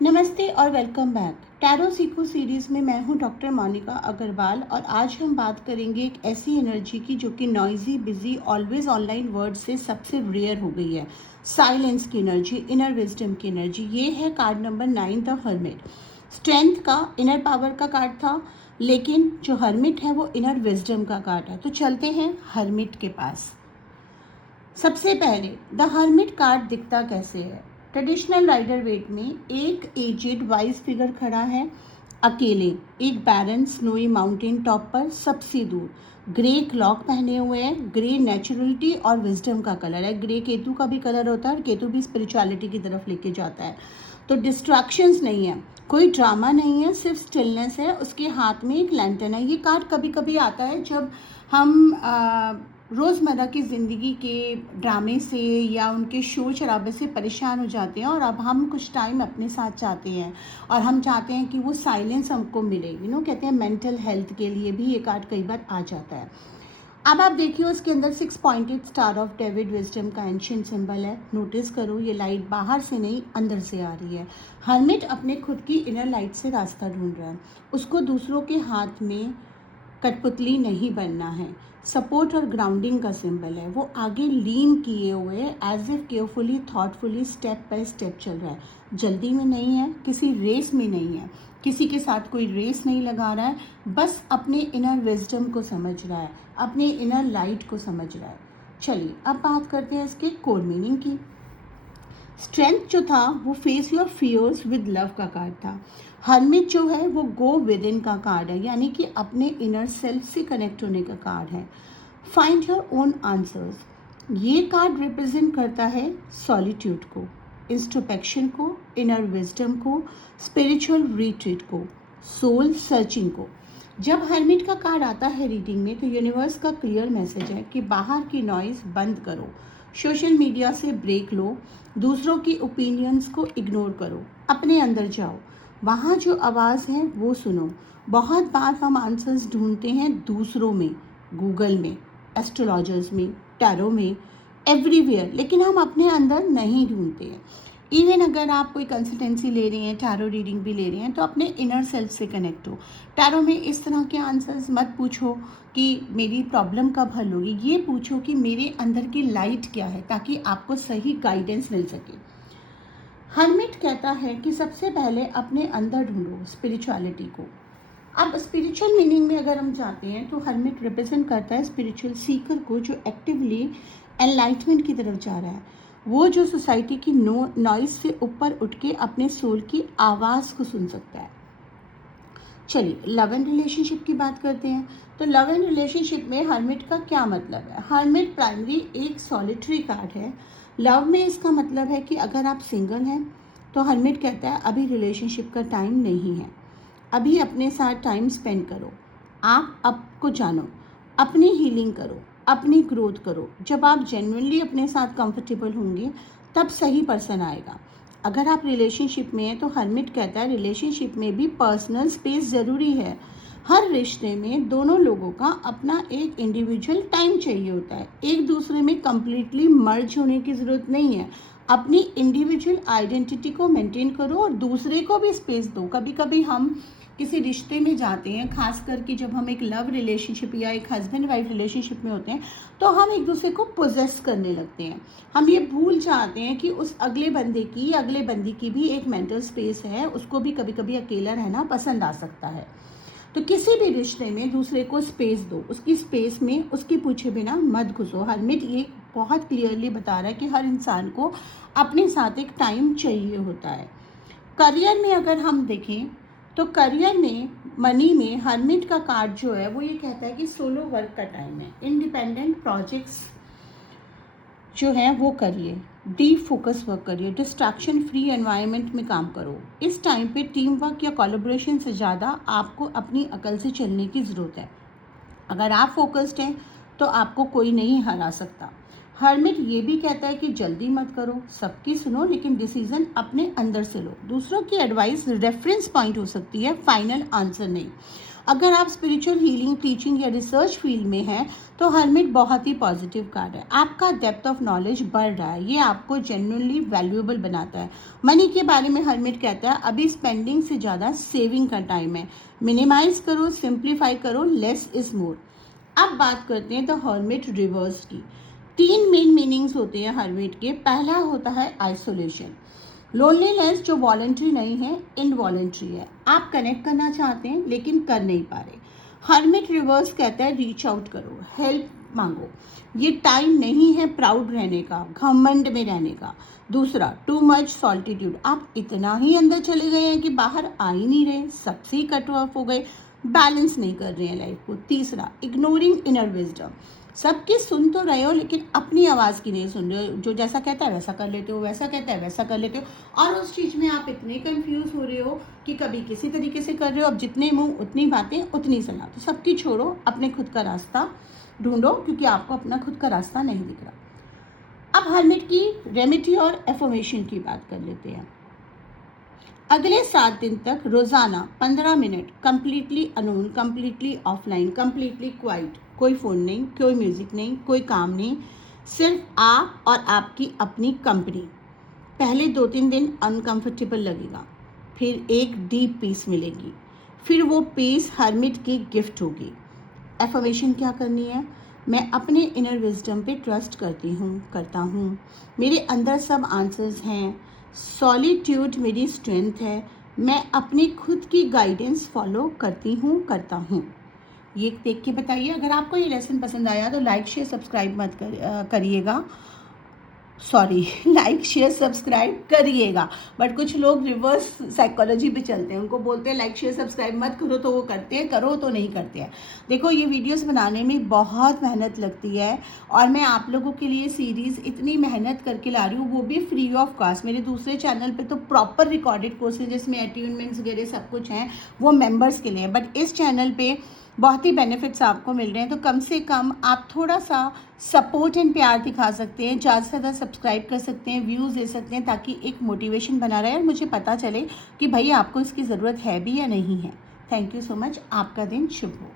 नमस्ते और welcome back. Tarot सीखो सीरीज़ में मैं हूं डॉक्टर मोनिका अग्रवाल और आज हम बात करेंगे एक ऐसी एनर्जी की जो कि noisy, busy, always online word से सबसे रेयर हो गई है। साइलेंस की एनर्जी, इनर विजडम की एनर्जी। ये है card number 9, the hermit. Strength का, इनर पावर का कार्ड था, लेकिन जो हर्मिट है वो इनर विजडम का कार्ड है। तो चलते हैं हर्मिट के पास। सबसे पहले द हर्मिट कार्ड दिखता कैसे है। ट्रेडिशनल राइडर वेट में एक एजेड वाइज फिगर खड़ा है, अकेले एक बैरन स्नोई माउंटेन टॉप पर, सबसे दूर। ग्रे क्लॉक पहने हुए हैं। ग्रे नेचुरलिटी और विजडम का कलर है। ग्रे केतु का भी कलर होता है और केतु भी स्पिरिचुअलिटी की तरफ लेके जाता है। तो डिस्ट्रैक्शंस नहीं है, कोई ड्रामा नहीं है, सिर्फ स्टिलनेस है। उसके हाथ में एक लैंटर्न है। ये कार्ड कभी कभी आता है जब हम रोज़मर्रा की ज़िंदगी के ड्रामे से या उनके शोर शराबे से परेशान हो जाते हैं और अब हम कुछ टाइम अपने साथ चाहते हैं और हम चाहते हैं कि वो साइलेंस हमको मिले। कहते हैं मेंटल हेल्थ के लिए भी ये कार्ड कई बार आ जाता है। अब आप देखिए उसके अंदर 6 pointed star of David wisdom का एंशिएंट सिंबल है। नोटिस करो, ये लाइट बाहर से नहीं अंदर से आ रही है। हर्मिट अपने खुद की इनर लाइट से रास्ता ढूंढ रहा है। उसको दूसरों के हाथ में कठपुतली नहीं बनना है। सपोर्ट और ग्राउंडिंग का सिंबल है। वो आगे लीन किए हुए as if carefully thoughtfully step by step चल रहा है। जल्दी में नहीं है, किसी रेस में नहीं है, किसी के साथ कोई रेस नहीं लगा रहा है, बस अपने इनर विजडम को समझ रहा है, अपने इनर लाइट को समझ रहा है। चलिए अब बात करते हैं इसके कोर मीनिंग की। स्ट्रेंथ जो था वो face your fears with love का कार्ड था। हर्मिट जो है वो गो विद इन का कार्ड है, यानी कि अपने इनर सेल्फ से कनेक्ट होने का कार्ड है। फाइंड योर ओन आंसर्स, ये कार्ड रिप्रेजेंट करता है सॉलिट्यूड को, इंस्ट्रोस्पेक्शन को, इनर विजडम को, स्पिरिचुअल रिट्रीट को, सोल सर्चिंग को। जब हर्मिट का कार्ड आता है रीडिंग में तो यूनिवर्स का क्लियर मैसेज है कि बाहर की नॉइज बंद करो, सोशल मीडिया से ब्रेक लो, दूसरों की ओपिनियंस को इग्नोर करो, अपने अंदर जाओ, वहाँ जो आवाज़ है वो सुनो। बहुत बार हम आंसर्स ढूंढते हैं दूसरों में, गूगल में, एस्ट्रोलॉजर्स में, टैरो में, एवरीवेयर, लेकिन हम अपने अंदर नहीं ढूंढते हैं। इवन अगर आप कोई कंसल्टेंसी ले रही हैं, टैरो रीडिंग भी ले रही हैं, तो अपने इनर सेल्फ से कनेक्ट हो। टैरो में इस तरह के आंसर्स मत पूछो कि मेरी प्रॉब्लम कब हल होगी, ये पूछो कि मेरे अंदर की लाइट क्या है, ताकि आपको सही गाइडेंस मिल सके। हर्मिट कहता है कि सबसे पहले अपने अंदर ढूंढो स्पिरिचुअलिटी को। अब स्पिरिचुअल मीनिंग में अगर हम जाते हैं तो हर्मिट रिप्रेजेंट करता है स्पिरिचुअल सीकर को जो एक्टिवली एनलाइटमेंट की तरफ जा रहा है। वो जो सोसाइटी की नॉइज से ऊपर उठ के अपने सोल की आवाज़ को सुन सकता है। चलिए लव एंड रिलेशनशिप की बात करते हैं। तो लव एंड रिलेशनशिप में हर्मिट का क्या मतलब है। हर्मिट प्राइमरी एक सॉलिटरी कार्ड है। लव में इसका मतलब है कि अगर आप सिंगल हैं तो हर्मिट कहता है अभी रिलेशनशिप का टाइम नहीं है, अभी अपने साथ टाइम स्पेंड करो, आप आपको जानो, अपनी हीलिंग करो, अपनी ग्रोथ करो। जब आप जेन्युइनली अपने साथ कंफर्टेबल होंगे तब सही पर्सन आएगा। अगर आप रिलेशनशिप में हैं तो हर्मिट कहता है रिलेशनशिप में भी पर्सनल स्पेस ज़रूरी है। हर रिश्ते में दोनों लोगों का अपना एक इंडिविजुअल टाइम चाहिए होता है। एक दूसरे में कंप्लीटली मर्ज होने की ज़रूरत नहीं है। अपनी इंडिविजुअल आइडेंटिटी को मेंटेन करो और दूसरे को भी स्पेस दो। कभी कभी हम किसी रिश्ते में जाते हैं, खास करके जब हम एक लव रिलेशनशिप या एक हस्बैंड वाइफ रिलेशनशिप में होते हैं, तो हम एक दूसरे को पोजेस करने लगते हैं। हम ये भूल जाते हैं कि उस अगले बंदी की भी एक मेंटल स्पेस है, उसको भी कभी कभी अकेला रहना पसंद आ सकता है। तो किसी भी रिश्ते में दूसरे को स्पेस दो, उसकी स्पेस में उसकी पूछे बिना मत घुसो। हर्मिट ये बहुत क्लियरली बता रहा है कि हर इंसान को अपने साथ एक टाइम चाहिए होता है। करियर में अगर हम देखें तो करियर में, मनी में हर्मिट का कार्ड जो है वो ये कहता है कि सोलो वर्क का टाइम है। इंडिपेंडेंट प्रोजेक्ट्स जो है वो करिए, डीप फोकस वर्क करिए, डिस्ट्रैक्शन फ्री एनवायरनमेंट में काम करो। इस टाइम पे टीम वर्क या कोलैबोरेशन से ज़्यादा आपको अपनी अकल से चलने की ज़रूरत है। अगर आप फोकस्ड हैं तो आपको कोई नहीं हरा सकता। हर्मिट ये भी कहता है कि जल्दी मत करो, सबकी सुनो, लेकिन डिसीजन अपने अंदर से लो। दूसरों की एडवाइस रेफरेंस पॉइंट हो सकती है, फाइनल आंसर नहीं। अगर आप स्पिरिचुअल हीलिंग, टीचिंग या रिसर्च फील्ड में हैं तो हर्मिट बहुत ही पॉजिटिव कार्ड है। आपका डेप्थ ऑफ नॉलेज बढ़ रहा है, ये आपको जेन्युइनली वैल्यूएबल बनाता है। मनी के बारे में हर्मिट कहता है अभी स्पेंडिंग से ज़्यादा सेविंग का टाइम है। मिनिमाइज करो, सिंप्लीफाई करो, लेस इज मोर। अब बात करते हैं द हर्मिट रिवर्स की। 3 मेन मीनिंग्स होते हैं हर्मिट के। पहला होता है आइसोलेशन, लोनलीनेस जो वॉलेंट्री नहीं है, इनवॉलेंट्री है। आप कनेक्ट करना चाहते हैं लेकिन कर नहीं पा रहे। हर्मिट रिवर्स कहता है रीच आउट करो, हेल्प मांगो। ये टाइम नहीं है प्राउड रहने का, घमंड में रहने का। दूसरा, टू मच सॉल्टिट्यूड, आप इतना ही अंदर चले गए हैं कि बाहर आ ही नहीं रहे, सबसे ही कट ऑफ हो गए, बैलेंस नहीं कर रहे हैं लाइफ को। तीसरा, इग्नोरिंग इनर विजडम, सबकी सुन तो रहे हो लेकिन अपनी आवाज़ की नहीं सुन रहे हो। जो जैसा कहता है वैसा कर लेते हो, वैसा कहता है वैसा कर लेते हो, और उस चीज़ में आप इतने कंफ्यूज हो रहे हो कि कभी किसी तरीके से कर रहे हो। अब जितने मुंह उतनी बातें उतनी सलाह, तो सबकी छोड़ो, अपने खुद का रास्ता ढूंढो, क्योंकि आपको अपना खुद का रास्ता नहीं दिख रहा। अब हर्मिट की रेमेडी और एफर्मेशन की बात कर लेते हैं। अगले 7 दिन तक रोज़ाना 15 minute completely unknown, completely offline, completely quite, कोई फ़ोन नहीं, कोई म्यूज़िक नहीं, कोई काम नहीं, सिर्फ आप और आपकी अपनी कंपनी। पहले 2-3 दिन अनकंफर्टेबल लगेगा, फिर एक डीप पीस मिलेगी, फिर वो पीस हर्मिट की गिफ्ट होगी। एफर्मेशन क्या करनी है? मैं अपने इनर विजडम पे ट्रस्ट करता हूँ, मेरे अंदर सब आंसर्स हैं, सॉलिट्यूड मेरी स्ट्रेंथ है, मैं अपनी खुद की गाइडेंस फॉलो करता हूँ। ये देख के बताइए। अगर आपको ये लेसन पसंद आया तो लाइक शेयर सब्सक्राइब मत करिएगा, सॉरी लाइक शेयर सब्सक्राइब करिएगा। बट कुछ लोग रिवर्स साइकोलॉजी पे चलते हैं, उनको बोलते हैं लाइक शेयर सब्सक्राइब मत करो तो वो करते हैं, करो तो नहीं करते हैं। देखो, ये वीडियोस बनाने में बहुत मेहनत लगती है और मैं आप लोगों के लिए सीरीज़ इतनी मेहनत करके ला रही हूँ, वो भी फ्री ऑफ कॉस्ट। मेरे दूसरे चैनल पे तो प्रॉपर रिकॉर्डेड कोर्सेज जिसमें अट्यूनमेंट्स वगैरह सब कुछ हैं, वो मेम्बर्स के लिए, बट इस चैनल पे बहुत ही बेनिफिट्स आपको मिल रहे हैं। तो कम से कम आप थोड़ा सा सपोर्ट एंड प्यार दिखा सकते हैं, ज़्यादा से ज़्यादा सब्सक्राइब कर सकते हैं, व्यूज़ दे सकते हैं, ताकि एक मोटिवेशन बना रहे और मुझे पता चले कि भाई आपको इसकी ज़रूरत है भी या नहीं है। Thank you so much. आपका दिन शुभ हो।